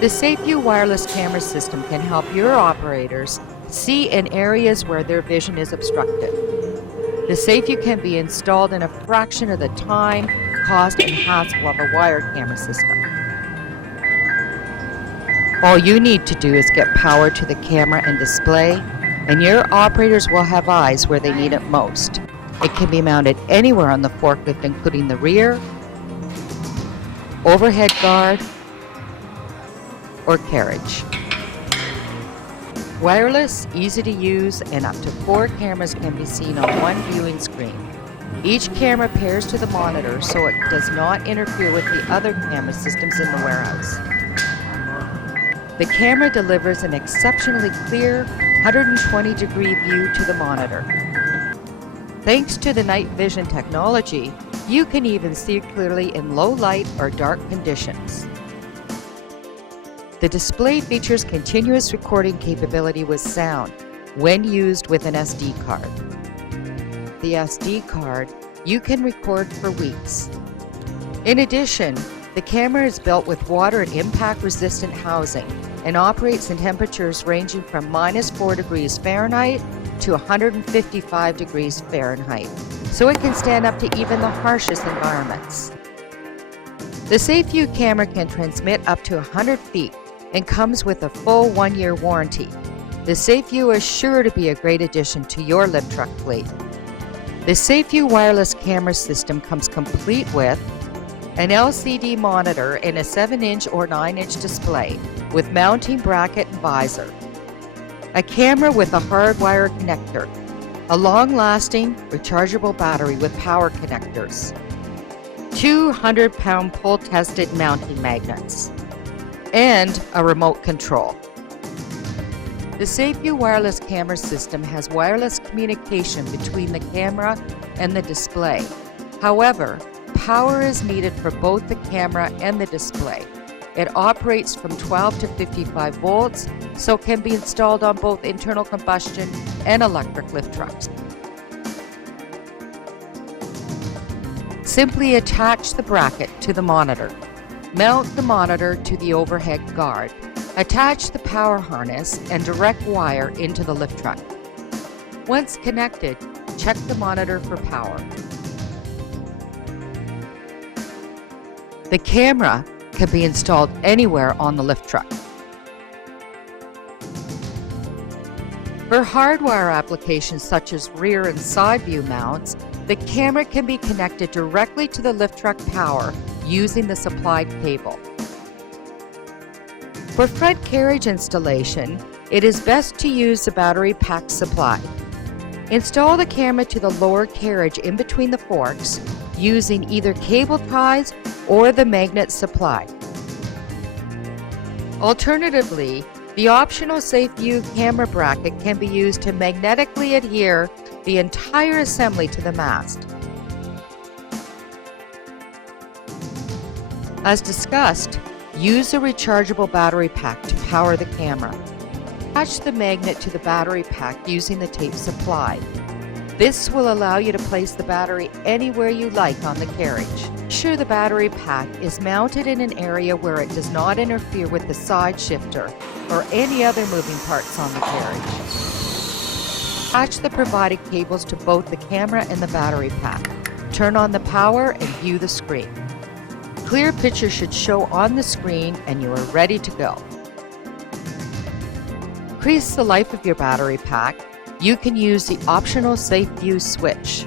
The SafeView wireless camera system can help your operators see in areas where their vision is obstructed. The SafeView can be installed in a fraction of the time, cost, and hassle of a wired camera system. All you need to do is get power to the camera and display, and your operators will have eyes where they need it most. It can be mounted anywhere on the forklift, including the rear, overhead guard, or carriage. Wireless, easy to use, and up to 4 cameras can be seen on one viewing screen. Each camera pairs to the monitor so it does not interfere with the other camera systems in the warehouse. The camera delivers an exceptionally clear 120-degree view to the monitor. Thanks to the night vision technology, you can even see clearly in low light or dark conditions. The display features continuous recording capability with sound when used with an SD card. The SD card you can record for weeks. In addition, the camera is built with water and impact resistant housing and operates in temperatures ranging from -4 degrees Fahrenheit to 155 degrees Fahrenheit, so it can stand up to even the harshest environments. The SafeView camera can transmit up to 100 feet and comes with a full 1-year warranty. The SafeView is sure to be a great addition to your lift truck fleet. The SafeView wireless camera system comes complete with an LCD monitor and a 7-inch or 9-inch display with mounting bracket and visor, a camera with a hardwire connector, a long-lasting rechargeable battery with power connectors, 200-pound pull-tested mounting magnets, and a remote control. The SafeView wireless camera system has wireless communication between the camera and the display. However, power is needed for both the camera and the display. It operates from 12 to 55 volts, so can be installed on both internal combustion and electric lift trucks. Simply attach the bracket to the monitor. Mount the monitor to the overhead guard. Attach the power harness and direct wire into the lift truck. Once connected, check the monitor for power. The camera can be installed anywhere on the lift truck. For hardwire applications such as rear and side view mounts, the camera can be connected directly to the lift truck power using the supplied cable. For front carriage installation, it is best to use the battery pack supplied. Install the camera to the lower carriage in between the forks using either cable ties or the magnet supplied. Alternatively, the optional SafeView camera bracket can be used to magnetically adhere the entire assembly to the mast. As discussed, use a rechargeable battery pack to power the camera. Attach the magnet to the battery pack using the tape supplied. This will allow you to place the battery anywhere you like on the carriage. Ensure the battery pack is mounted in an area where it does not interfere with the side shifter or any other moving parts on the carriage. Attach the provided cables to both the camera and the battery pack. Turn on the power and view the screen. Clear picture should show on the screen and you are ready to go. Increase the life of your battery pack. You can use the optional SafeView switch.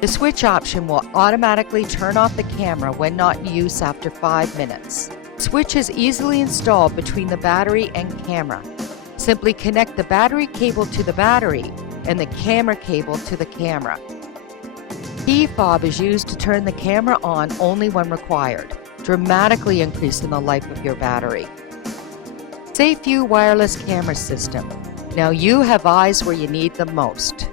The switch option will automatically turn off the camera when not in use after 5 minutes. The switch is easily installed between the battery and camera. Simply connect the battery cable to the battery and the camera cable to the camera. Key fob is used to turn the camera on only when required, dramatically increasing the life of your battery. SafeView wireless camera system. Now you have eyes where you need them most.